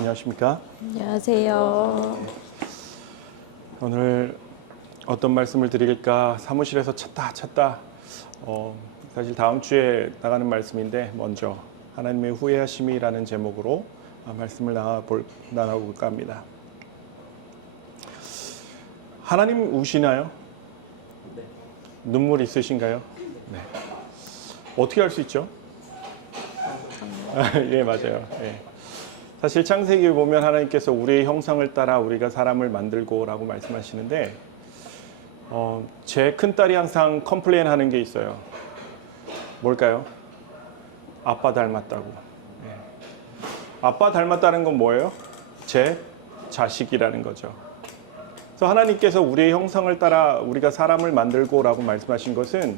안녕하십니까? 안녕하세요. 오늘 어떤 말씀을 드릴까 사무실에서 찾다 사실 다음 주에 나가는 말씀인데 먼저 하나님의 후회하심이라는 제목으로 말씀을 나눠볼까 합니다. 하나님 우시나요? 네. 눈물 있으신가요? 네. 어떻게 알 수 있죠? 예, 맞아요. 예. 사실 창세기에 보면 하나님께서 우리의 형상을 따라 우리가 사람을 만들고라고 말씀하시는데 제 큰딸이 항상 컴플레인 하는 게 있어요. 뭘까요? 아빠 닮았다고. 예. 아빠 닮았다는 건 뭐예요? 제 자식이라는 거죠. 그래서 하나님께서 우리의 형상을 따라 우리가 사람을 만들고라고 말씀하신 것은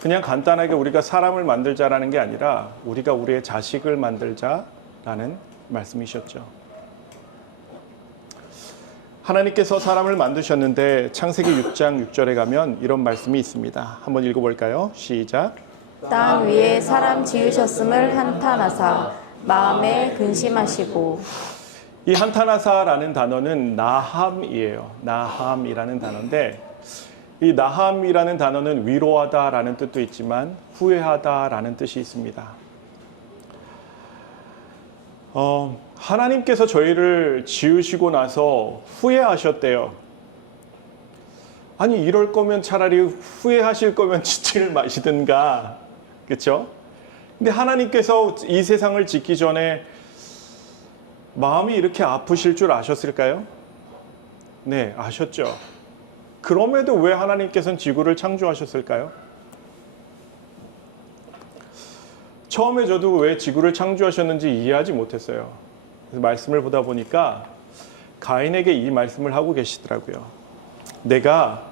그냥 간단하게 우리가 사람을 만들자라는 게 아니라 우리가 우리의 자식을 만들자라는 말씀이셨죠. 하나님께서 사람을 만드셨는데 창세기 6장 6절에 가면 이런 말씀이 있습니다. 한번 읽어볼까요? 시작. 땅 위에 사람 지으셨음을 한탄하사 마음에 근심하시고. 이 한탄하사라는 단어는 나함이에요. 나함이라는 단어인데 이 나함이라는 단어는 위로하다라는 뜻도 있지만 후회하다라는 뜻이 있습니다. 하나님께서 저희를 지으시고 나서 후회하셨대요. 아니 이럴 거면 차라리 후회하실 거면 지지를 마시든가, 그렇죠? 근데 하나님께서 이 세상을 짓기 전에 마음이 이렇게 아프실 줄 아셨을까요? 네, 아셨죠. 그럼에도 왜 하나님께서는 지구를 창조하셨을까요? 처음에 저도 왜 지구를 창조하셨는지 이해하지 못했어요. 그래서 말씀을 보다 보니까 가인에게 이 말씀을 하고 계시더라고요. 내가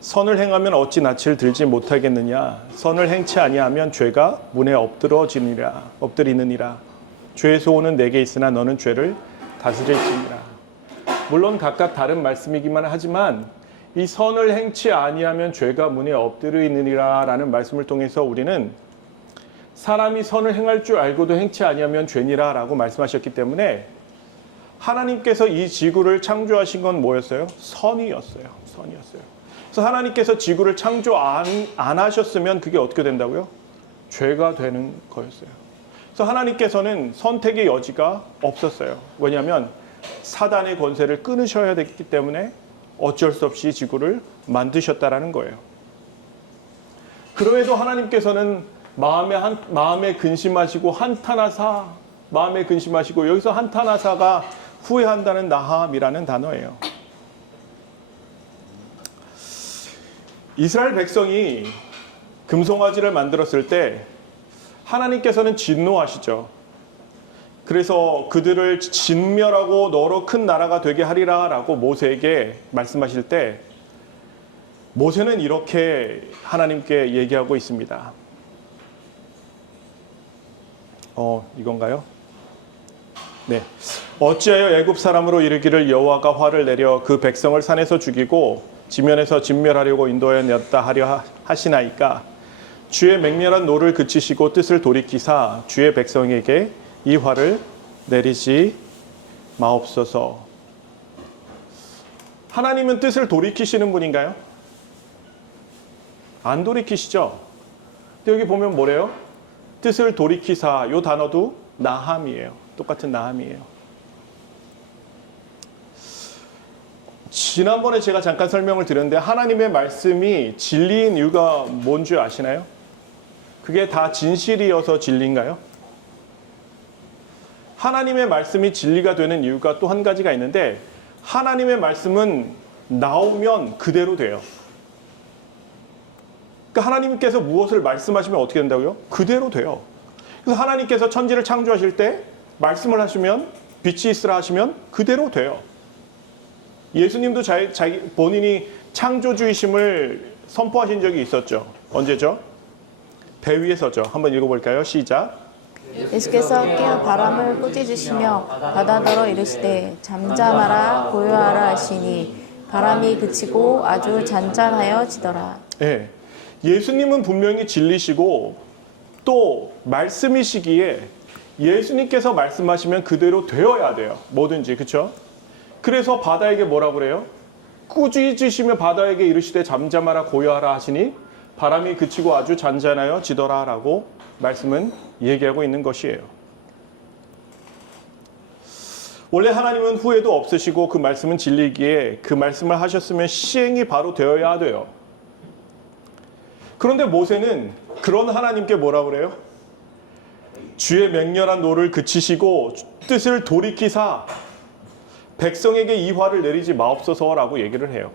선을 행하면 어찌 낯을 들지 못하겠느냐. 선을 행치 아니하면 죄가 문에 엎드리느니라. 죄의 소원은 내게 있으나 너는 죄를 다스릴지니라. 물론 각각 다른 말씀이기만 하지만 이 선을 행치 아니하면 죄가 문에 엎드리느니라 라는 말씀을 통해서 우리는 사람이 선을 행할 줄 알고도 행치 아니하면 죄니라 라고 말씀하셨기 때문에 하나님께서 이 지구를 창조하신 건 뭐였어요? 선이었어요. 그래서 하나님께서 지구를 창조 안 하셨으면 그게 어떻게 된다고요? 죄가 되는 거였어요. 그래서 하나님께서는 선택의 여지가 없었어요. 왜냐하면 사단의 권세를 끊으셔야 됐기 때문에 어쩔 수 없이 지구를 만드셨다라는 거예요. 그럼에도 하나님께서는 마음에 근심하시고 한탄하사, 마음에 근심하시고, 여기서 한탄하사가 후회한다는 나함이라는 단어예요. 이스라엘 백성이 금송아지를 만들었을 때 하나님께서는 진노하시죠. 그래서 그들을 진멸하고 너로 큰 나라가 되게 하리라 라고 모세에게 말씀하실 때 모세는 이렇게 하나님께 얘기하고 있습니다. 이건가요? 네. 어찌하여 애굽 사람으로 이르기를 여호와가 화를 내려 그 백성을 산에서 죽이고 지면에서 진멸하려고 인도하였다 하려 하시나이까. 주의 맹렬한 노를 그치시고 뜻을 돌이키사 주의 백성에게 이 화를 내리지 마옵소서. 하나님은 뜻을 돌이키시는 분인가요? 안 돌이키시죠? 근데 여기 보면 뭐래요? 뜻을 돌이키사, 이 단어도 나함이에요. 똑같은 나함이에요. 지난번에 제가 잠깐 설명을 드렸는데 하나님의 말씀이 진리인 이유가 뭔지 아시나요? 그게 다 진실이어서 진리인가요? 하나님의 말씀이 진리가 되는 이유가 또 한 가지가 있는데 하나님의 말씀은 나오면 그대로 돼요. 그러니까 하나님께서 무엇을 말씀하시면 어떻게 된다고요? 그대로 돼요. 그래서 하나님께서 천지를 창조하실 때 말씀을 하시면 빛이 있으라 하시면 그대로 돼요. 예수님도 자기 본인이 창조주이심을 선포하신 적이 있었죠. 언제죠? 배 위에 서죠. 한번 읽어볼까요? 시작. 예수께서 깨어 바람을 꾸짖으시며 바다더러 이르시되 잠잠하라 고요하라 하시니 바람이 그치고 아주 잔잔하여 지더라. 네. 예수님은 분명히 진리시고 또 말씀이시기에 예수님께서 말씀하시면 그대로 되어야 돼요. 뭐든지. 그렇죠? 그래서 바다에게 뭐라고 그래요? 꾸짖으시며 바다에게 이르시되 잠잠하라 고요하라 하시니 바람이 그치고 아주 잔잔하여 지더라 라고 말씀은 얘기하고 있는 것이에요. 원래 하나님은 후회도 없으시고 그 말씀은 진리기에 그 말씀을 하셨으면 시행이 바로 되어야 돼요. 그런데 모세는 그런 하나님께 뭐라 그래요? 주의 맹렬한 노를 그치시고 뜻을 돌이키사 백성에게 이 화를 내리지 마옵소서라고 얘기를 해요.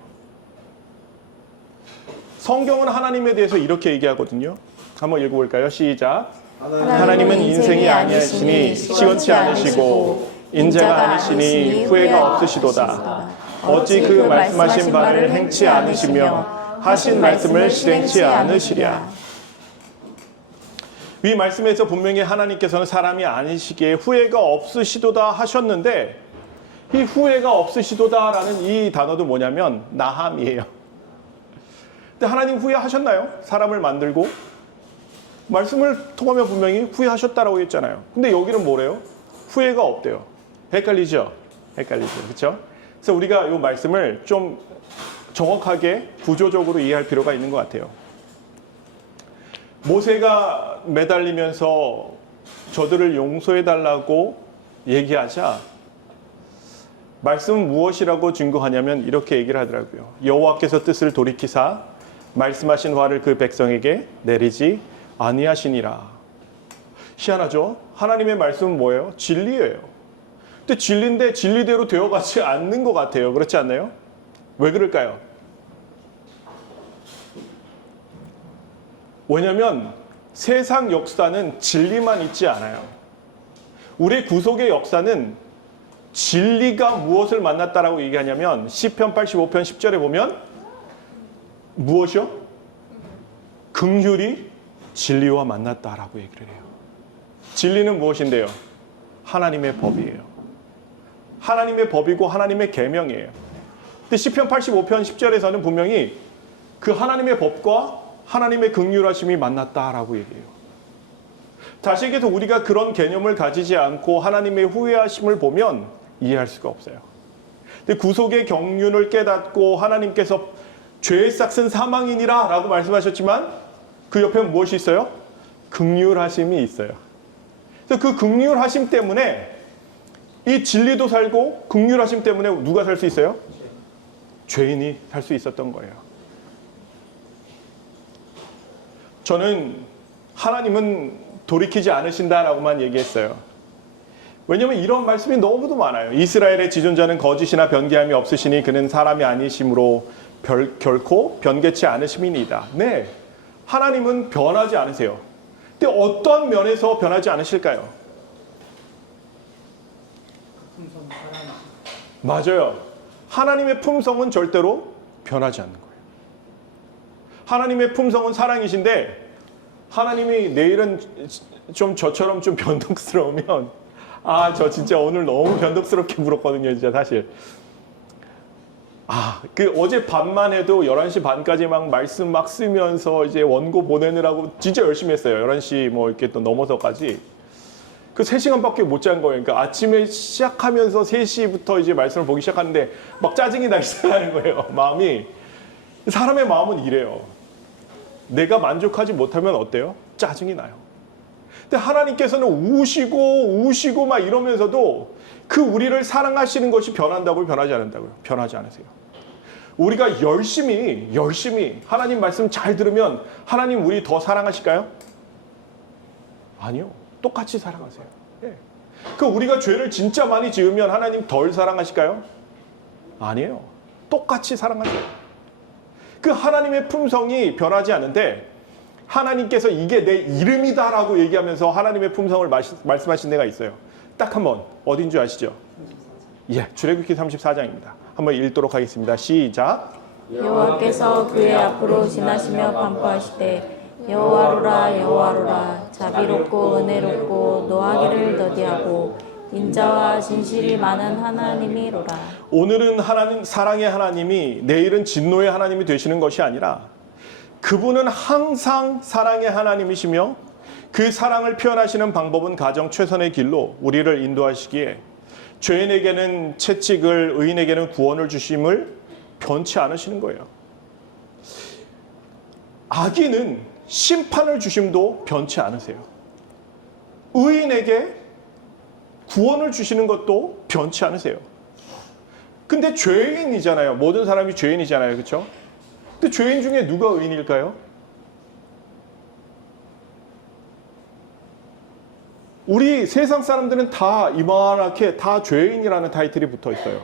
성경은 하나님에 대해서 이렇게 얘기하거든요. 한번 읽어볼까요? 시작. 하나님은 인생이 아니하시니 시원치 않으시고 인자가 아니시니 후회가 없으시도다. 어찌 그 말씀하신 바를 행치 않으시며 하신 말씀을 실행치 않으시랴. 이 말씀에서 분명히 하나님께서는 사람이 아니시기에 후회가 없으시도다 하셨는데 이 후회가 없으시도다라는 이 단어도 뭐냐면 나함이에요. 근데 하나님 후회하셨나요? 사람을 만들고 말씀을 통하면 분명히 후회하셨다라고 했잖아요. 근데 여기는 뭐래요? 후회가 없대요. 헷갈리죠? 헷갈리죠. 그렇죠? 그래서 우리가 이 말씀을 좀 정확하게 구조적으로 이해할 필요가 있는 것 같아요. 모세가 매달리면서 저들을 용서해달라고 얘기하자 말씀은 무엇이라고 증거하냐면 이렇게 얘기를 하더라고요. 여호와께서 뜻을 돌이키사 말씀하신 화를 그 백성에게 내리지 아니하시니라. 희한하죠? 하나님의 말씀은 뭐예요? 진리예요. 근데 진리인데 진리대로 되어가지 않는 것 같아요. 그렇지 않나요? 왜 그럴까요? 왜냐하면 세상 역사는 진리만 있지 않아요. 우리 구속의 역사는 진리가 무엇을 만났다라고 얘기하냐면 시편 85편 10절에 보면 무엇이요? 긍휼이 진리와 만났다라고 얘기를 해요. 진리는 무엇인데요? 하나님의 법이에요. 하나님의 법이고 하나님의 계명이에요. 근데 시편 85편 10절에서는 분명히 그 하나님의 법과 하나님의 긍휼하심이 만났다라고 얘기해요. 다시 얘기해서 우리가 그런 개념을 가지지 않고 하나님의 후회하심을 보면 이해할 수가 없어요. 근데 구속의 경륜을 깨닫고 하나님께서 죄의 싹은 사망이니라 라고 말씀하셨지만 그 옆에 무엇이 있어요? 긍휼하심이 있어요. 그래서 그 긍휼하심 때문에 이 진리도 살고 긍휼하심 때문에 누가 살 수 있어요? 죄인이 살 수 있었던 거예요. 저는 하나님은 돌이키지 않으신다라고만 얘기했어요. 왜냐하면 이런 말씀이 너무도 많아요. 이스라엘의 지존자는 거짓이나 변개함이 없으시니 그는 사람이 아니심으로 결코 변개치 않으심이니이다. 네, 하나님은 변하지 않으세요. 근데 어떤 면에서 변하지 않으실까요? 맞아요. 하나님의 품성은 절대로 변하지 않는 거예요. 하나님의 품성은 사랑이신데 하나님이 내일은 좀 저처럼 좀 변덕스러우면 저 진짜 오늘 너무 변덕스럽게 물었거든요. 진짜 사실. 그 어제 밤만 해도 11시 반까지 막 말씀 막 쓰면서 이제 원고 보내느라고 진짜 열심히 했어요. 11시 뭐 이렇게 또 넘어서까지. 그 3시간밖에 못 잔 거예요. 그러니까 아침에 시작하면서 3시부터 이제 말씀을 보기 시작하는데 막 짜증이 나기 시작하는 거예요. 마음이. 사람의 마음은 이래요. 내가 만족하지 못하면 어때요? 짜증이 나요. 근데 하나님께서는 우시고 막 이러면서도 그 우리를 사랑하시는 것이 변한다고요? 변하지 않는다고요? 변하지 않으세요. 우리가 열심히 하나님 말씀 잘 들으면 하나님 우리 더 사랑하실까요? 아니요. 똑같이 사랑하세요. 예. 그 우리가 죄를 진짜 많이 지으면 하나님 덜 사랑하실까요? 아니에요. 똑같이 사랑하세요. 그 하나님의 품성이 변하지 않는데 하나님께서 이게 내 이름이다라고 얘기하면서 하나님의 품성을 말씀하신 데가 있어요. 딱 한번 어딘 줄 아시죠? 예, 출애굽기 34장입니다. 한번 읽도록 하겠습니다. 시작. 여호와께서 그의 앞으로 지나시며 반포하시되 여호와로라 여호와로라 자비롭고 은혜롭고 노하기를 더디하고 인자와 진실이 많은 하나님이로라. 오늘은 하나님 사랑의 하나님이 내일은 진노의 하나님이 되시는 것이 아니라 그분은 항상 사랑의 하나님이시며 그 사랑을 표현하시는 방법은 가장 최선의 길로 우리를 인도하시기에 죄인에게는 채찍을, 의인에게는 구원을 주심을 변치 않으시는 거예요. 악인은 심판을 주심도 변치 않으세요. 의인에게 구원을 주시는 것도 변치 않으세요. 근데 죄인이잖아요. 모든 사람이 죄인이잖아요. 그렇죠? 근데 죄인 중에 누가 의인일까요? 우리 세상 사람들은 다 이만하게 다 죄인이라는 타이틀이 붙어 있어요.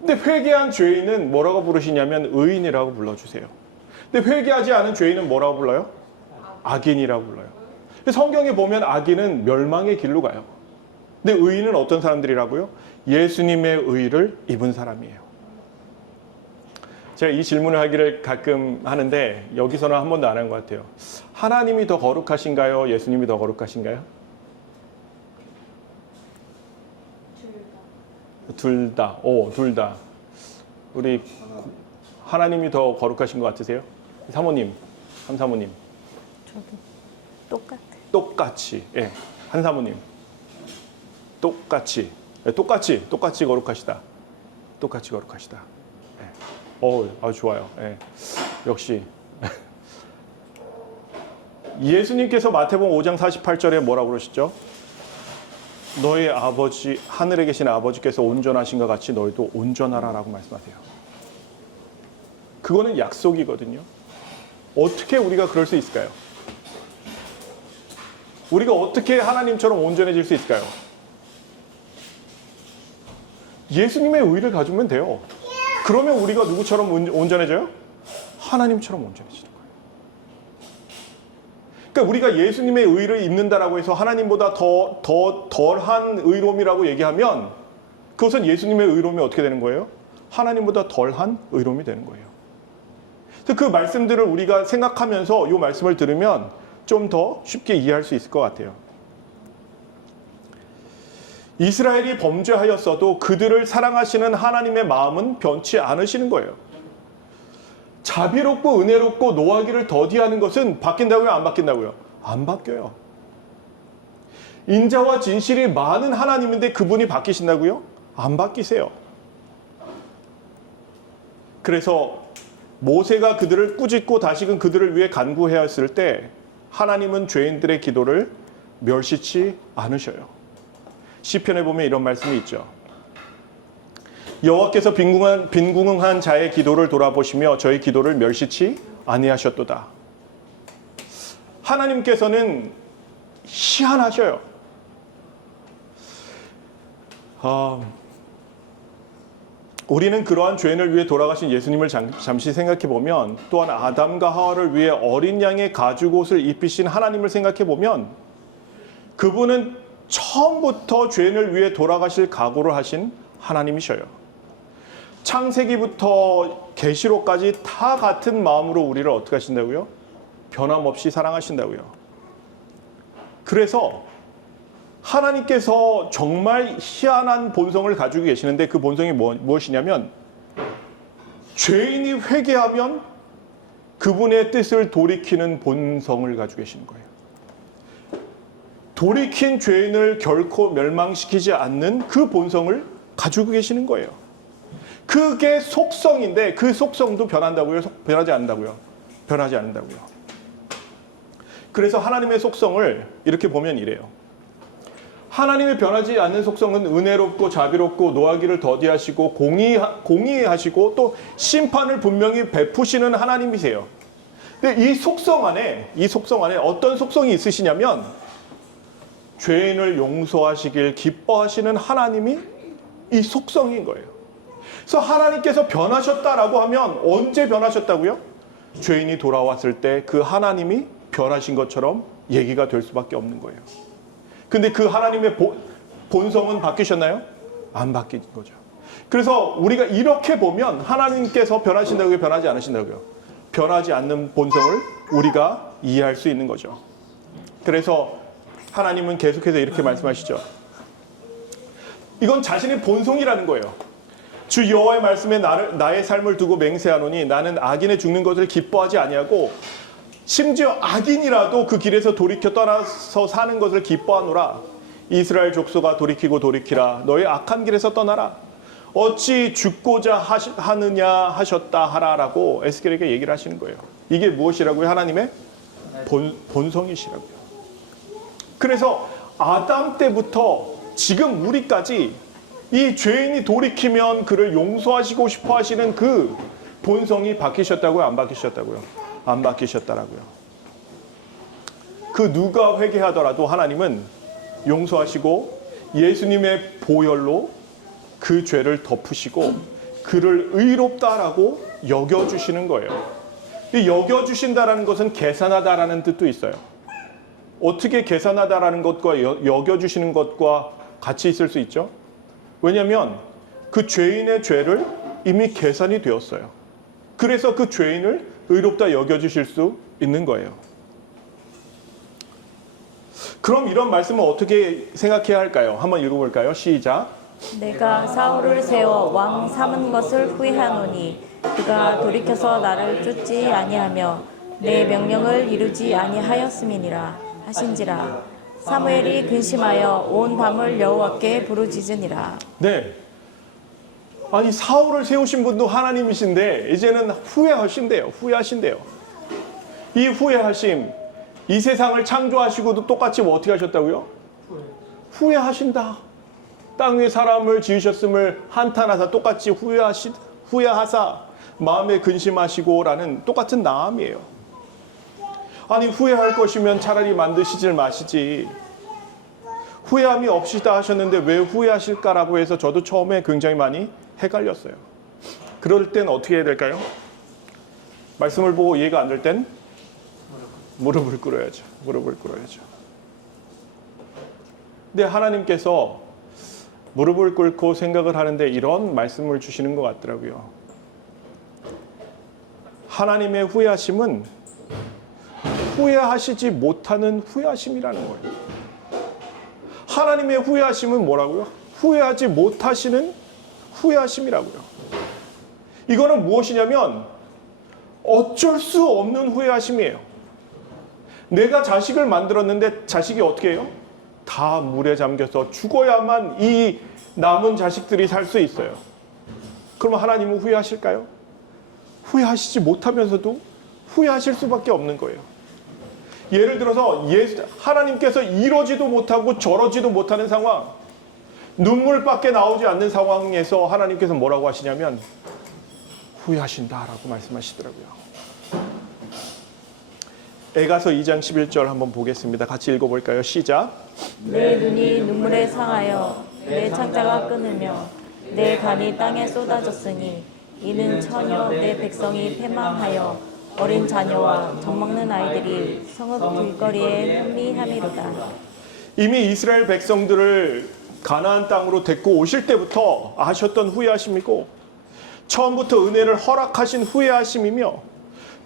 근데 회개한 죄인은 뭐라고 부르시냐면 의인이라고 불러주세요. 근데 회개하지 않은 죄인은 뭐라고 불러요? 악인이라고 불러요. 성경에 보면 악인은 멸망의 길로 가요. 근데 의인은 어떤 사람들이라고요? 예수님의 의를 입은 사람이에요. 제가 이 질문을 하기를 가끔 하는데 여기서는 한 번도 안 한 것 같아요. 하나님이 더 거룩하신가요? 예수님이 더 거룩하신가요? 둘 다. 둘 다. 우리 하나님이 더 거룩하신 것 같으세요? 사모님, 한사모님. 저도 똑같아요. 똑같이. 예. 한 사모님. 똑같이. 예, 똑같이 거룩하시다. 똑같이 거룩하시다. 예. 좋아요. 예. 역시. 예수님께서 마태복음 5장 48절에 뭐라고 그러시죠? 너희 아버지, 하늘에 계신 아버지께서 온전하신 것 같이 너희도 온전하라라고 말씀하세요. 그거는 약속이거든요. 어떻게 우리가 그럴 수 있을까요? 우리가 어떻게 하나님처럼 온전해질 수 있을까요? 예수님의 의를 가지면 돼요. 그러면 우리가 누구처럼 온전해져요? 하나님처럼 온전해지는 거예요. 그러니까 우리가 예수님의 의를 입는다라고 해서 하나님보다 더 덜한 의로움이라고 얘기하면 그것은 예수님의 의로움이 어떻게 되는 거예요? 하나님보다 덜한 의로움이 되는 거예요. 그래서 그 말씀들을 우리가 생각하면서 이 말씀을 들으면 좀 더 쉽게 이해할 수 있을 것 같아요. 이스라엘이 범죄하였어도 그들을 사랑하시는 하나님의 마음은 변치 않으시는 거예요. 자비롭고 은혜롭고 노하기를 더디하는 것은 바뀐다고요? 안 바뀐다고요? 안 바뀌어요. 인자와 진실이 많은 하나님인데 그분이 바뀌신다고요? 안 바뀌세요. 그래서 모세가 그들을 꾸짖고 다시금 그들을 위해 간구해야 했을 때 하나님은 죄인들의 기도를 멸시치 않으셔요. 시편에 보면 이런 말씀이 있죠. 여호와께서 빈궁한 자의 기도를 돌아보시며 저희 기도를 멸시치 아니하셨도다. 하나님께서는 희한하셔요. 우리는 그러한 죄인을 위해 돌아가신 예수님을 잠시 생각해 보면, 또한 아담과 하와를 위해 어린 양의 가죽옷을 입히신 하나님을 생각해 보면, 그분은 처음부터 죄인을 위해 돌아가실 각오를 하신 하나님이셔요. 창세기부터 계시록까지 다 같은 마음으로 우리를 어떻게 하신다고요? 변함없이 사랑하신다고요. 그래서 하나님께서 정말 희한한 본성을 가지고 계시는데 그 본성이 무엇이냐면, 죄인이 회개하면 그분의 뜻을 돌이키는 본성을 가지고 계시는 거예요. 돌이킨 죄인을 결코 멸망시키지 않는 그 본성을 가지고 계시는 거예요. 그게 속성인데 그 속성도 변한다고요? 변하지 않는다고요? 변하지 않는다고요. 그래서 하나님의 속성을 이렇게 보면 이래요. 하나님의 변하지 않는 속성은 은혜롭고 자비롭고 노하기를 더디하시고 공의하시고 또 심판을 분명히 베푸시는 하나님이세요. 근데 이 속성 안에 어떤 속성이 있으시냐면, 죄인을 용서하시길 기뻐하시는 하나님이 이 속성인 거예요. 그래서 하나님께서 변하셨다라고 하면 언제 변하셨다고요? 죄인이 돌아왔을 때 그 하나님이 변하신 것처럼 얘기가 될 수밖에 없는 거예요. 근데 그 하나님의 본성은 바뀌셨나요? 안 바뀐 거죠. 그래서 우리가 이렇게 보면 하나님께서 변하신다고요? 변하지 않으신다고요? 변하지 않는 본성을 우리가 이해할 수 있는 거죠. 그래서 하나님은 계속해서 이렇게 말씀하시죠. 이건 자신의 본성이라는 거예요. 주 여호와의 말씀에 나의 삶을 두고 맹세하노니 나는 악인의 죽는 것을 기뻐하지 아니하고 심지어 악인이라도 그 길에서 돌이켜 떠나서 사는 것을 기뻐하노라. 이스라엘 족속아 돌이키고 돌이키라. 너희 악한 길에서 떠나라. 어찌 죽고자 하느냐 하셨다 하라라고 에스겔에게 얘기를 하시는 거예요. 이게 무엇이라고요? 하나님의 본성이시라고요. 그래서 아담 때부터 지금 우리까지 이 죄인이 돌이키면 그를 용서하시고 싶어 하시는 그 본성이 바뀌셨다고요? 안 바뀌셨다고요? 안 바뀌셨다라고요. 그 누가 회개하더라도 하나님은 용서하시고 예수님의 보혈로 그 죄를 덮으시고 그를 의롭다라고 여겨주시는 거예요. 이 여겨주신다라는 것은 계산하다라는 뜻도 있어요. 어떻게 계산하다라는 것과 여겨주시는 것과 같이 있을 수 있죠? 왜냐하면 그 죄인의 죄를 이미 계산이 되었어요. 그래서 그 죄인을 의롭다 여겨주실 수 있는 거예요. 그럼 이런 말씀을 어떻게 생각해야 할까요? 한번 읽어볼까요? 시작. 내가 사울을 세워 왕 삼은 것을 후회하노니 그가 돌이켜서 나를 쫓지 아니하며 내 명령을 이루지 아니하였음이니라 하신지라. 사무엘이 근심하여 온 밤을 여호와께 부르짖으니라. 네. 아니 사울을 세우신 분도 하나님이신데 이제는 후회하신대요. 이 후회하심, 이 세상을 창조하시고도 똑같이 어떻게 하셨다고요? 후회하신다. 땅 위에 사람을 지으셨음을 한탄하사 똑같이 후회하사 마음에 근심하시고라는 똑같은 나음이에요. 아니 후회할 것이면 차라리 만드시질 마시지. 후회함이 없이다 하셨는데 왜 후회하실까라고 해서 저도 처음에 굉장히 많이 헷갈렸어요. 그럴 땐 어떻게 해야 될까요? 말씀을 보고 이해가 안 될 땐 무릎을 꿇어야죠. 근데 하나님께서 무릎을 꿇고 생각을 하는데 이런 말씀을 주시는 것 같더라고요. 하나님의 후회하심은 후회하시지 못하는 후회하심이라는 거예요. 하나님의 후회하심은 뭐라고요? 후회하지 못하시는 후회하심이라고요. 이거는 무엇이냐면 어쩔 수 없는 후회하심이에요. 내가 자식을 만들었는데 자식이 어떻게 해요? 다 물에 잠겨서 죽어야만 이 남은 자식들이 살 수 있어요. 그러면 하나님은 후회하실까요? 후회하시지 못하면서도 후회하실 수밖에 없는 거예요. 예를 들어서 하나님께서 이러지도 못하고 저러지도 못하는 상황, 눈물밖에 나오지 않는 상황에서 하나님께서 뭐라고 하시냐면 후회하신다라고 말씀하시더라고요. 에가서 2장 11절 한번 보겠습니다. 같이 읽어볼까요? 시작. 내 눈이 눈물에 상하여 내 창자가 끊으며 내 간이 땅에 쏟아졌으니 이는 처녀 내 백성이 패망하여 어린 자녀와 젖먹는 아이들이 성읍 길거리에 혼미함이로다. 이미 이스라엘 백성들을 가나안 땅으로 데리고 오실 때부터 하셨던 후회하심이고 처음부터 은혜를 허락하신 후회하심이며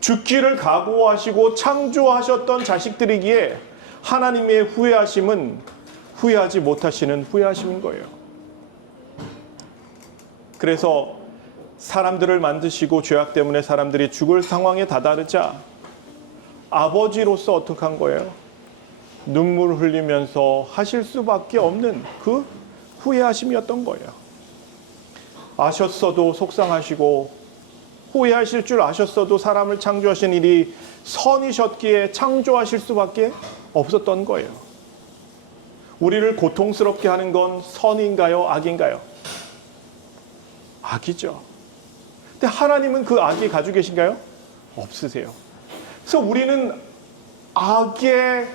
죽기를 각오하시고 창조하셨던 자식들이기에 하나님의 후회하심은 후회하지 못하시는 후회하심인 거예요. 그래서 사람들을 만드시고 죄악 때문에 사람들이 죽을 상황에 다다르자 아버지로서 어떻게 한 거예요? 눈물 흘리면서 하실 수밖에 없는 그 후회하심이었던 거예요. 아셨어도 속상하시고 후회하실 줄 아셨어도 사람을 창조하신 일이 선이셨기에 창조하실 수밖에 없었던 거예요. 우리를 고통스럽게 하는 건 선인가요? 악인가요? 악이죠. 근데 하나님은 그 악이 가지고 계신가요? 없으세요. 그래서 우리는 악의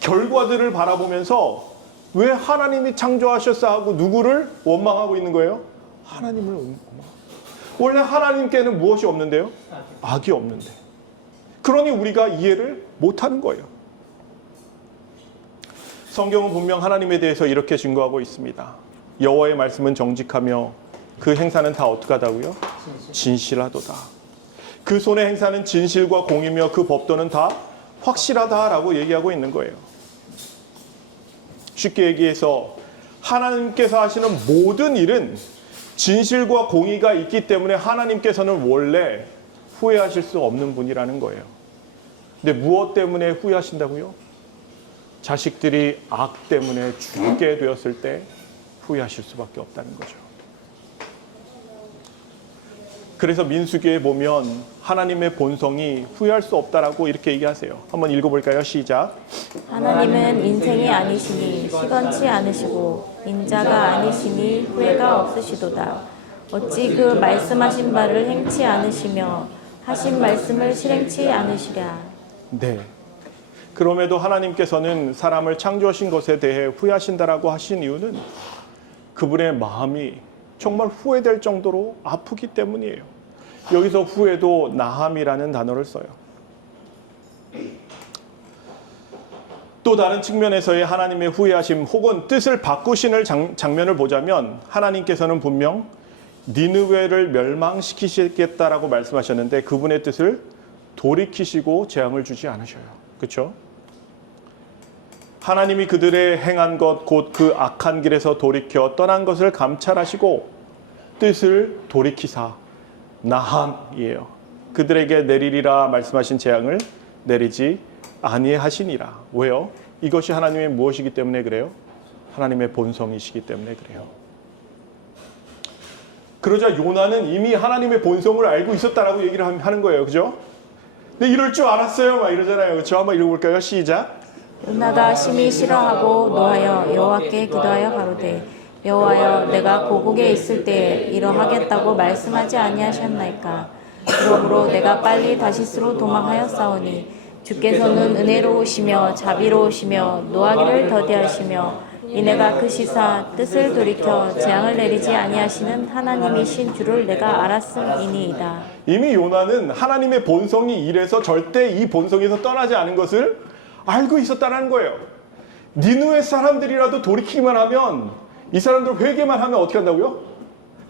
결과들을 바라보면서 왜 하나님이 창조하셨어 하고 누구를 원망하고 있는 거예요? 하나님을 원망하고. 원래 하나님께는 무엇이 없는데요? 악이 없는데. 그러니 우리가 이해를 못하는 거예요. 성경은 분명 하나님에 대해서 이렇게 증거하고 있습니다. 여호와의 말씀은 정직하며 그 행사는 다 어떻게 하다고요? 진실하도다. 그 손의 행사는 진실과 공이며 그 법도는 다 확실하다라고 얘기하고 있는 거예요. 쉽게 얘기해서 하나님께서 하시는 모든 일은 진실과 공의가 있기 때문에 하나님께서는 원래 후회하실 수 없는 분이라는 거예요. 근데 무엇 때문에 후회하신다고요? 자식들이 악 때문에 죽게 되었을 때 후회하실 수밖에 없다는 거죠. 그래서 민수기에 보면 하나님의 본성이 후회할 수 없다라고 이렇게 얘기하세요. 한번 읽어볼까요? 시작. 하나님은 인생이 아니시니 시건치 않으시고 인자가 아니시니 후회가 없으시도다. 어찌 그 말씀하신 바를 행치 않으시며 하신 말씀을 실행치 않으시랴. 네. 그럼에도 하나님께서는 사람을 창조하신 것에 대해 후회하신다라고 하신 이유는 그분의 마음이 정말 후회될 정도로 아프기 때문이에요. 여기서 후회도 나함이라는 단어를 써요. 또 다른 측면에서의 하나님의 후회하심 혹은 뜻을 바꾸시는 장면을 보자면 하나님께서는 분명 니느웨를 멸망시키시겠다라고 말씀하셨는데 그분의 뜻을 돌이키시고 재앙을 주지 않으셔요. 그렇죠? 하나님이 그들의 행한 것 곧 그 악한 길에서 돌이켜 떠난 것을 감찰하시고 뜻을 돌이키사 나함이에요. 그들에게 내리리라 말씀하신 재앙을 내리지 아니하시니라. 왜요? 이것이 하나님의 무엇이기 때문에 그래요? 하나님의 본성이시기 때문에 그래요. 그러자 요나는 이미 하나님의 본성을 알고 있었다라고 얘기를 하는 거예요. 그죠? 근데 이럴 줄 알았어요. 막 이러잖아요. 그렇죠? 한번 읽어볼까요? 시작. 요나가 심히 싫어하고 노하여 여호와께 기도하여 가로되 여호와여 내가 고국에 있을 때에 이러하겠다고 말씀하지 아니하셨나이까. 그러므로 내가 빨리 다시스로 도망하였사오니 주께서는 은혜로우시며 자비로우시며 노하기를 더디하시며 이내가 그 시사 뜻을 돌이켜 재앙을 내리지 아니하시는 하나님이신 줄을 내가 알았음이니이다. 이미 요나는 하나님의 본성이 이래서 절대 이 본성에서 떠나지 않은 것을 알고 있었다는 거예요. 니느웨 사람들이라도 돌이키기만 하면 이 사람들 회개만 하면 어떻게 한다고요?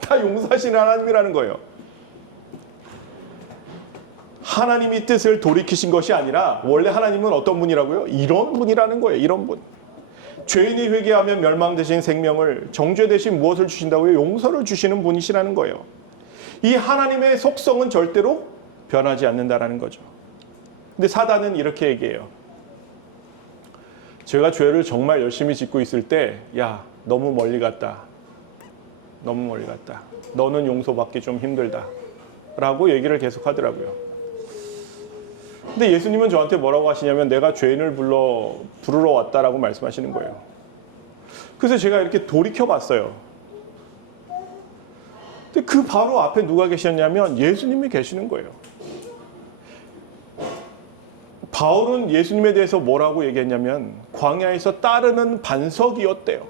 다 용서하시는 하나님이라는 거예요. 하나님이 뜻을 돌이키신 것이 아니라 원래 하나님은 어떤 분이라고요? 이런 분이라는 거예요. 이런 분. 죄인이 회개하면 멸망되신 생명을 정죄 대신 무엇을 주신다고요? 용서를 주시는 분이시라는 거예요. 이 하나님의 속성은 절대로 변하지 않는다라는 거죠. 근데 사단은 이렇게 얘기해요. 제가 죄를 정말 열심히 짓고 있을 때 야, 너무 멀리 갔다. 너무 멀리 갔다. 너는 용서받기 좀 힘들다. 라고 얘기를 계속 하더라고요. 근데 예수님은 저한테 뭐라고 하시냐면 내가 죄인을 부르러 왔다라고 말씀하시는 거예요. 그래서 제가 이렇게 돌이켜 봤어요. 근데 그 바로 앞에 누가 계셨냐면 예수님이 계시는 거예요. 바울은 예수님에 대해서 뭐라고 얘기했냐면 광야에서 따르는 반석이었대요.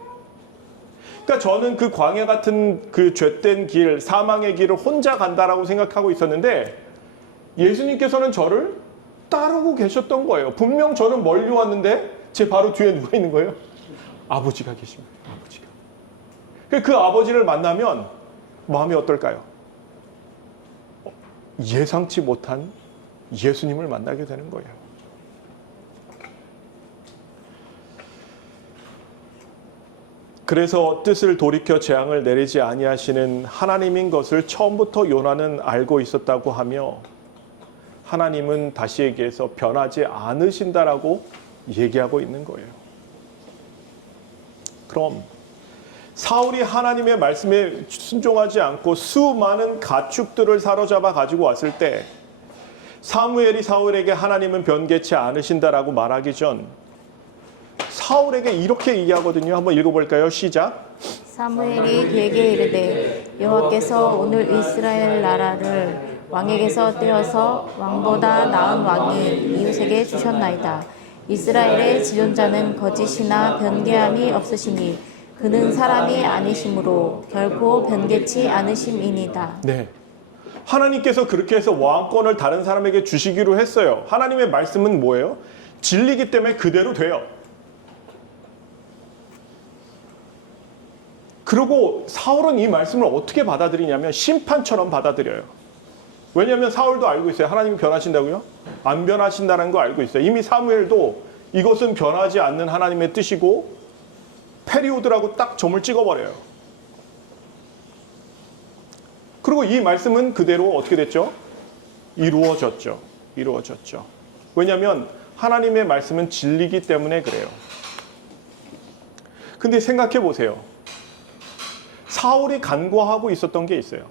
그러니까 저는 그 광야 같은 그 죄된 길, 사망의 길을 혼자 간다라고 생각하고 있었는데 예수님께서는 저를 따르고 계셨던 거예요. 분명 저는 멀리 왔는데 제 바로 뒤에 누가 있는 거예요? 아버지가 계신 거예요. 아버지가. 그 아버지를 만나면 마음이 어떨까요? 예상치 못한 예수님을 만나게 되는 거예요. 그래서 뜻을 돌이켜 재앙을 내리지 아니하시는 하나님인 것을 처음부터 요나는 알고 있었다고 하며 하나님은 다시 얘기해서 변하지 않으신다라고 얘기하고 있는 거예요. 그럼 사울이 하나님의 말씀에 순종하지 않고 수많은 가축들을 사로잡아 가지고 왔을 때 사무엘이 사울에게 하나님은 변개치 않으신다라고 말하기 전 사울에게 이렇게 얘기하거든요. 한번 읽어볼까요? 시작. 사무엘이 그에게 이르되 여호와께서 오늘 이스라엘 나라를 왕에게서 떼어서 왕보다 나은 왕이 이웃에게 주셨나이다. 이스라엘의 지존자는 거짓이나 변개함이 없으시니 그는 사람이 아니시므로 결코 변개치 않으심이니이다. 네. 하나님께서 그렇게 해서 왕권을 다른 사람에게 주시기로 했어요. 하나님의 말씀은 뭐예요? 진리기 때문에 그대로 돼요. 그리고 사울은 이 말씀을 어떻게 받아들이냐면 심판처럼 받아들여요. 왜냐하면 사울도 알고 있어요. 하나님이 변하신다고요? 안 변하신다는 거 알고 있어요. 이미 사무엘도 이것은 변하지 않는 하나님의 뜻이고 페리오드라고 딱 점을 찍어버려요. 그리고 이 말씀은 그대로 어떻게 됐죠? 이루어졌죠. 이루어졌죠. 왜냐하면 하나님의 말씀은 진리이기 때문에 그래요. 근데 생각해 보세요. 사울이 간과하고 있었던 게 있어요.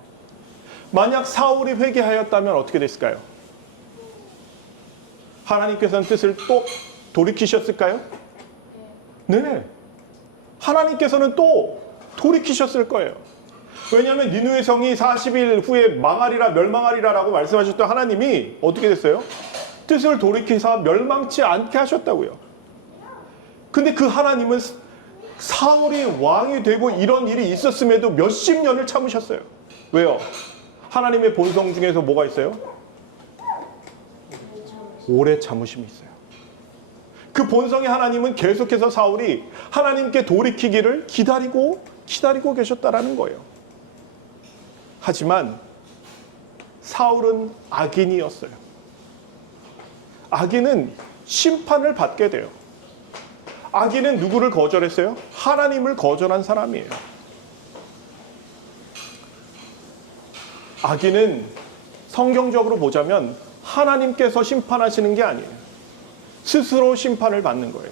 만약 사울이 회개하였다면 어떻게 됐을까요? 하나님께서는 뜻을 또 돌이키셨을까요? 네. 하나님께서는 또 돌이키셨을 거예요. 왜냐하면 니느웨 성이 40일 후에 망하리라 멸망하리라라고 말씀하셨던 하나님이 어떻게 됐어요? 뜻을 돌이키사 멸망치 않게 하셨다고요. 근데 그 하나님은 사울이 왕이 되고 이런 일이 있었음에도 몇십 년을 참으셨어요. 왜요? 하나님의 본성 중에서 뭐가 있어요? 오래 참으심이 있어요. 그 본성의 하나님은 계속해서 사울이 하나님께 돌이키기를 기다리고 계셨다라는 거예요. 하지만 사울은 악인이었어요. 악인은 심판을 받게 돼요. 악인은 누구를 거절했어요? 하나님을 거절한 사람이에요. 악인은 성경적으로 보자면 하나님께서 심판하시는 게 아니에요. 스스로 심판을 받는 거예요.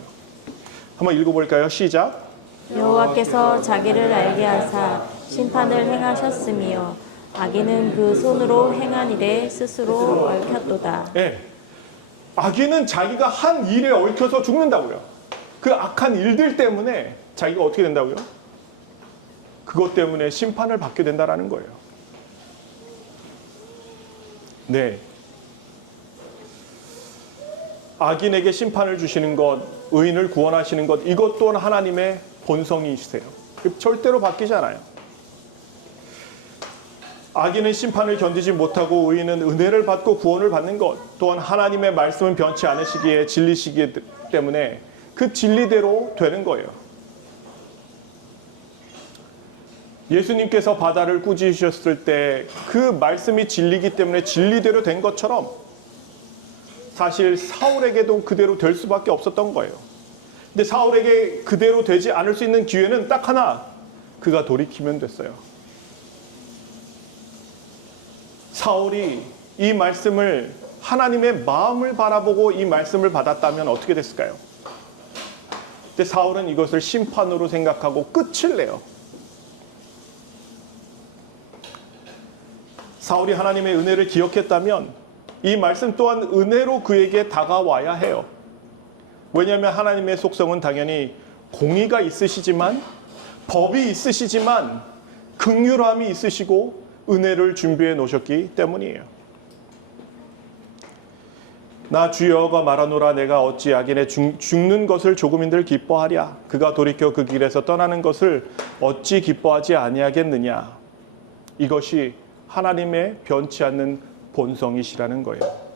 한번 읽어볼까요? 시작. 여호와께서 자기를 알게 하사 심판을 행하셨으며 악인은 그 손으로 행한 일에 스스로 얽혔도다. 네. 악인은 자기가 한 일에 얽혀서 죽는다고요. 그 악한 일들 때문에 자기가 어떻게 된다고요? 그것 때문에 심판을 받게 된다라는 거예요. 네. 악인에게 심판을 주시는 것, 의인을 구원하시는 것, 이것 또한 하나님의 본성이시세요. 절대로 바뀌지 않아요. 악인은 심판을 견디지 못하고 의인은 은혜를 받고 구원을 받는 것, 또한 하나님의 말씀은 변치 않으시기에 진리시기 때문에 그 진리대로 되는 거예요. 예수님께서 바다를 꾸짖으셨을 때 그 말씀이 진리이기 때문에 진리대로 된 것처럼 사실 사울에게도 그대로 될 수밖에 없었던 거예요. 근데 사울에게 그대로 되지 않을 수 있는 기회는 딱 하나, 그가 돌이키면 됐어요. 사울이 이 말씀을, 하나님의 마음을 바라보고 이 말씀을 받았다면 어떻게 됐을까요? 근데 사울은 이것을 심판으로 생각하고 끝을 내요. 사울이 하나님의 은혜를 기억했다면 이 말씀 또한 은혜로 그에게 다가와야 해요. 왜냐하면 하나님의 속성은 당연히 공의가 있으시지만, 법이 있으시지만 긍휼함이 있으시고 은혜를 준비해 놓으셨기 때문이에요. 나 주여가 말하노라 내가 어찌 악인의 죽는 것을 조금인들 기뻐하랴. 그가 돌이켜 그 길에서 떠나는 것을 어찌 기뻐하지 아니하겠느냐. 이것이 하나님의 변치 않는 본성이시라는 거예요.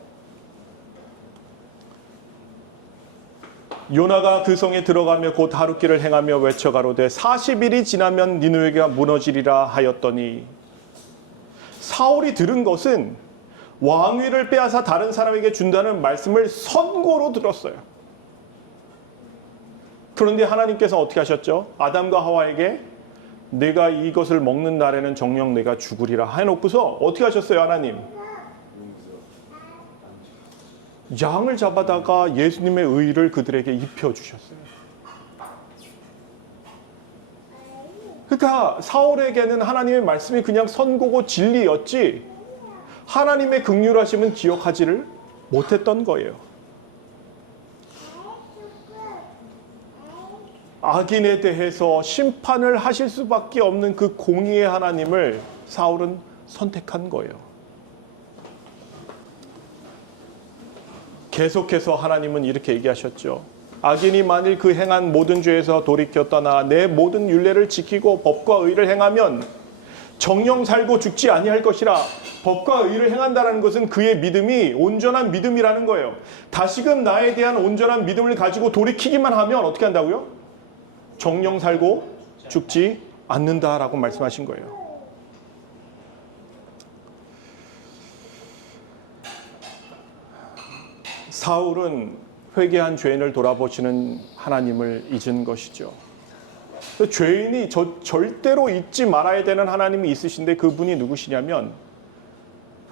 요나가 그 성에 들어가며 곧 하룻길을 행하며 외쳐가로되 40일이 지나면 니느웨가 무너지리라 하였더니, 사울이 들은 것은 왕위를 빼앗아 다른 사람에게 준다는 말씀을 선고로 들었어요. 그런데 하나님께서 어떻게 하셨죠? 아담과 하와에게 내가 이것을 먹는 날에는 정녕 내가 죽으리라 해놓고서 어떻게 하셨어요, 하나님? 양을 잡아다가 예수님의 의를 그들에게 입혀주셨어요. 그러니까 사울에게는 하나님의 말씀이 그냥 선고고 진리였지 하나님의 긍휼하심은 기억하지를 못했던 거예요. 악인에 대해서 심판을 하실 수밖에 없는 그 공의의 하나님을 사울은 선택한 거예요. 계속해서 하나님은 이렇게 얘기하셨죠. 악인이 만일 그 행한 모든 죄에서 돌이켜 떠나 내 모든 율례를 지키고 법과 의를 행하면 정령 살고 죽지 아니할 것이라. 법과 의를 행한다는 것은 그의 믿음이 온전한 믿음이라는 거예요. 다시금 나에 대한 온전한 믿음을 가지고 돌이키기만 하면 어떻게 한다고요? 정령 살고 죽지 않는다라고 말씀하신 거예요. 사울은 회개한 죄인을 돌아보시는 하나님을 잊은 것이죠. 죄인이 절대로 잊지 말아야 되는 하나님이 있으신데 그분이 누구시냐면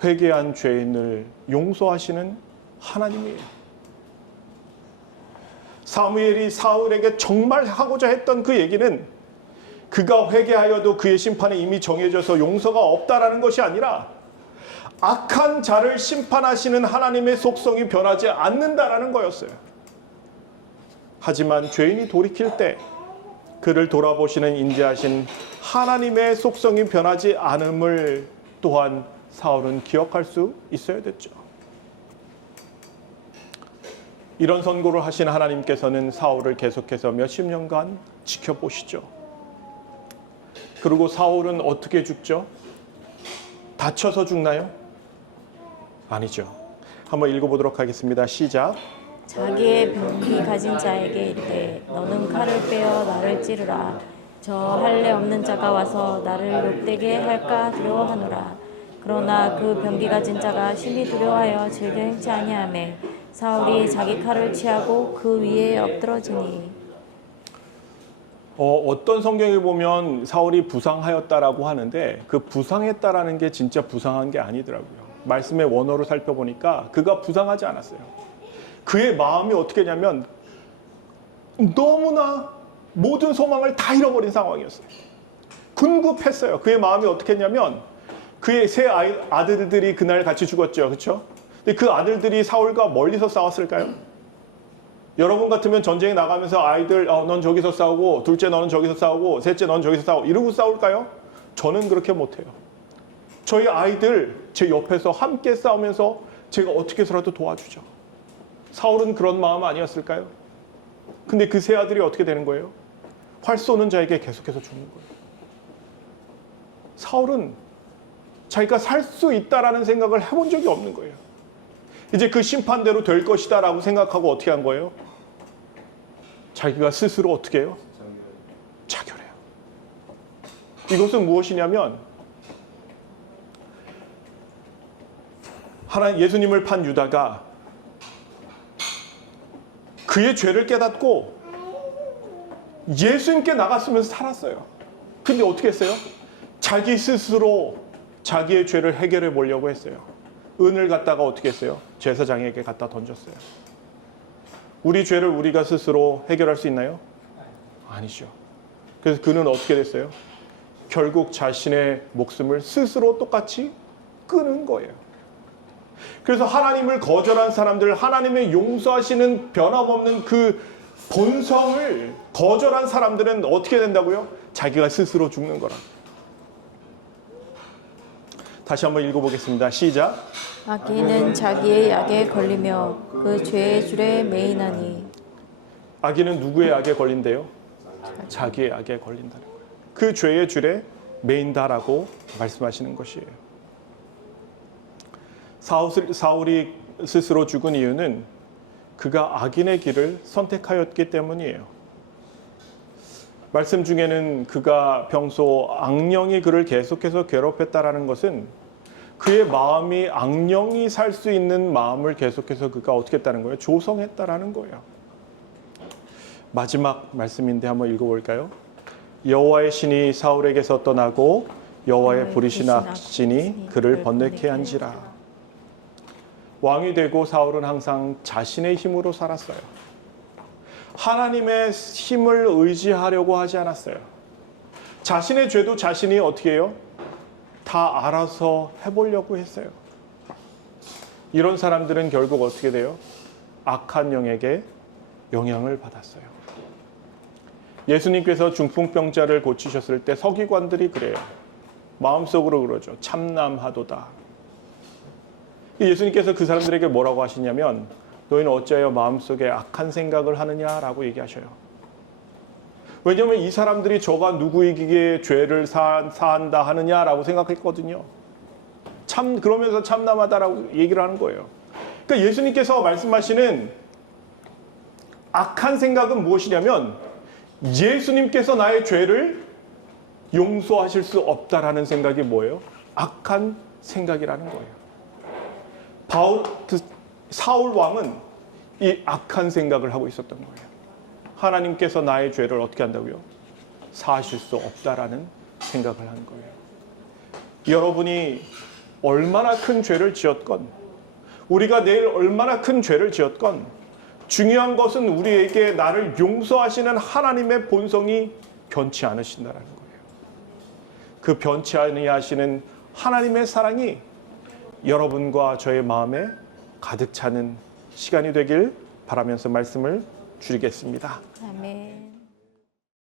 회개한 죄인을 용서하시는 하나님이에요. 사무엘이 사울에게 정말 하고자 했던 그 얘기는 그가 회개하여도 그의 심판이 이미 정해져서 용서가 없다라는 것이 아니라 악한 자를 심판하시는 하나님의 속성이 변하지 않는다라는 거였어요. 하지만 죄인이 돌이킬 때 그를 돌아보시는 인자하신 하나님의 속성이 변하지 않음을 또한 사울은 기억할 수 있어야 됐죠. 이런 선고를 하신 하나님께서는 사울을 계속해서 몇십 년간 지켜보시죠. 그리고 사울은 어떻게 죽죠? 다쳐서 죽나요? 아니죠. 한번 읽어보도록 하겠습니다. 시작. 자기의 병기 가진 자에게 이르되 너는 칼을 빼어 나를 찌르라. 저 할례 없는 자가 와서 나를 욕되게 할까 두려워하노라. 그러나 그 병기 가진 자가 심히 두려워하여 즐겨 행치 아니하매 사울이 자기 칼을 취하고 그 위에 엎드러지니. 어떤 성경에 보면 사울이 부상하였다라고 하는데 그 부상했다라는 게 진짜 부상한 게 아니더라고요. 말씀의 원어로 살펴보니까 그가 부상하지 않았어요. 그의 마음이 어떻게 했냐면 너무나 모든 소망을 다 잃어버린 상황이었어요. 궁급했어요. 그의 마음이 어떻게 했냐면 그의 세 아들들이 그날 같이 죽었죠. 그렇죠? 근데 그 아들들이 사울과 멀리서 싸웠을까요? 여러분 같으면 전쟁에 나가면서 아이들 넌 저기서 싸우고 둘째 너는 저기서 싸우고 셋째 너는 저기서 싸우고 이러고 싸울까요? 저는 그렇게 못해요. 저희 아이들 제 옆에서 함께 싸우면서 제가 어떻게 해서라도 도와주죠. 사울은 그런 마음 아니었을까요? 근데 그 세 아들이 어떻게 되는 거예요? 활 쏘는 자에게 계속해서 죽는 거예요. 사울은 자기가 살 수 있다라는 생각을 해본 적이 없는 거예요. 이제 그 심판대로 될 것이다라고 생각하고 어떻게 한 거예요? 자기가 스스로 어떻게 해요? 자결해요. 이것은 무엇이냐면 예수님을 판 유다가 그의 죄를 깨닫고 예수님께 나갔으면서 살았어요. 근데 어떻게 했어요? 자기 스스로 자기의 죄를 해결해 보려고 했어요. 은을 갖다가 어떻게 했어요? 제사장에게 갖다 던졌어요. 우리 죄를 우리가 스스로 해결할 수 있나요? 아니죠. 그래서 그는 어떻게 됐어요? 결국 자신의 목숨을 스스로 똑같이 끊은 거예요. 그래서 하나님을 거절한 사람들, 하나님의 용서하시는 변함없는 그 본성을 거절한 사람들은 어떻게 된다고요? 자기가 스스로 죽는 거라. 다시 한번 읽어보겠습니다. 시작. 악인은 자기의 약에 걸리며 그 죄의 줄에 매이나니. 악인은 누구의 악에 걸린대요? 자기의 악에 걸린다는 거예요. 그 죄의 줄에 매인다라고 말씀하시는 것이에요. 사울이 스스로 죽은 이유는 그가 악인의 길을 선택하였기 때문이에요. 말씀 중에는 그가 평소 악령이 그를 계속해서 괴롭혔다라는 것은 그의 마음이 악령이 살 수 있는 마음을 계속해서 그가 어떻게 했다는 거예요? 조성했다라는 거예요. 마지막 말씀인데 한번 읽어볼까요? 여호와의 신이 사울에게서 떠나고 여호와의 부리신 악신이 그를 번뇌케 한지라. 왕이 되고 사울은 항상 자신의 힘으로 살았어요. 하나님의 힘을 의지하려고 하지 않았어요. 자신의 죄도 자신이 어떻게 해요? 다 알아서 해보려고 했어요. 이런 사람들은 결국 어떻게 돼요? 악한 영에게 영향을 받았어요. 예수님께서 중풍병자를 고치셨을 때 서기관들이 그래요. 마음속으로 그러죠. 참남하도다. 예수님께서 그 사람들에게 뭐라고 하시냐면 너희는 어찌하여 마음속에 악한 생각을 하느냐라고 얘기하셔요. 왜냐하면 이 사람들이 저가 누구이기에 죄를 사한다 하느냐라고 생각했거든요. 그러면서 참남하다라고 얘기를 하는 거예요. 그러니까 예수님께서 말씀하시는 악한 생각은 무엇이냐면 예수님께서 나의 죄를 용서하실 수 없다라는 생각이 뭐예요? 악한 생각이라는 거예요. 사울 왕은 이 악한 생각을 하고 있었던 거예요. 하나님께서 나의 죄를 어떻게 한다고요? 사하실 수 없다라는 생각을 하는 거예요. 여러분이 얼마나 큰 죄를 지었건, 우리가 내일 얼마나 큰 죄를 지었건 중요한 것은 우리에게 나를 용서하시는 하나님의 본성이 변치 않으신다는 거예요. 그 변치 아니하시는 하나님의 사랑이 여러분과 저의 마음에 가득 차는 시간이 되길 바라면서 말씀을 줄이겠습니다. 아멘.